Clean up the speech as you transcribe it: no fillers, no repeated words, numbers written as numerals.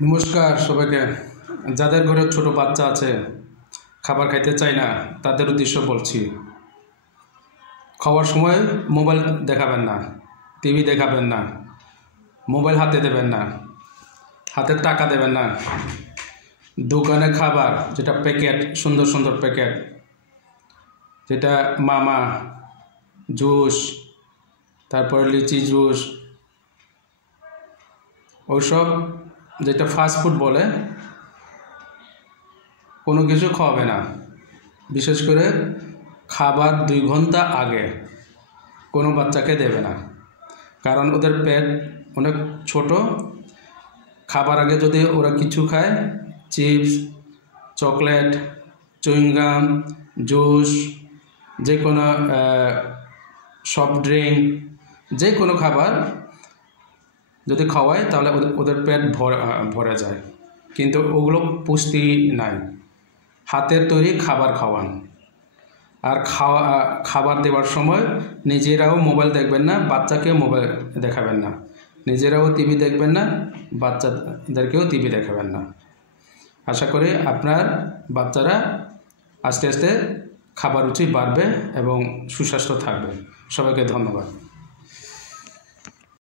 নমস্কার সবাইকে। যাদের ঘরে ছোট বাচ্চা আছে, খাবার খাইতে চায় না, তাদের উদ্দেশ্য বলছি। খাওয়ার সময় মোবাইল দেখাবেন না, টিভি দেখাবেন না, মোবাইল হাতে দেবেন না, হাতের টাকা দেবেন না। দোকানে খাবার যেটা প্যাকেট, সুন্দর সুন্দর প্যাকেট, যেটা মামা জুস, তারপরে লিচি জুস, ওইসব যেটা ফাস্ট ফুড বলে, কোনো কিছু খাওয়াবে না। বিশেষ করে খাবার 2 ঘন্টা আগে কোনো বাচ্চাকে দেবে না, কারণ ওদের পেট অনেক ছোট। খাবার আগে যদি ওরা কিছু খায়, চিপস, চকলেট, চুইংগাম, জুস, যে কোনো সফট ড্রিঙ্ক, যে কোনো খাবার যদি খাওয়ায় তাহলে ওদের পেট ভরে যায়, কিন্তু ওগুলো পুষ্টি নাই। হাতের তৈরি খাবার খাওয়ান। আর খাবার দেওয়ার সময় নিজেরাও মোবাইল দেখবেন না, বাচ্চাকেও মোবাইল দেখাবেন না। নিজেরাও টিভি দেখবেন না, বাচ্চাদেরকেও টিভি দেখাবেন না। আশা করি আপনার বাচ্চারা আস্তে আস্তে খাবার রুচি বাড়বে এবং সুস্বাস্থ্য থাকবে। সবাইকে ধন্যবাদ।